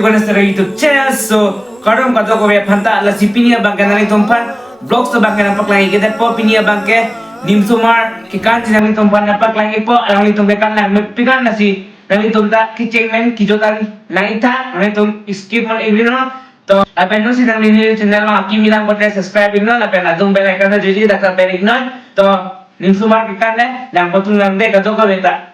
to Ganasara YouTube channel. So, karon ka ko ya phanta la si pinia bangke na tumpan vlogs to bangke na paklangi kita po pinia bangke nimsumar kikan si nang tumpan na paklangi po ang tumbekan lang pikan na si nang tumta kichengmen kijotan lang ita nang tum skip mal ibino to apen no si nang lini channel ma aki milang bote subscribe no apen adung bel icon na jiji dakta bel ignon to nimsumar kikan le lang potun lang de ka joko beta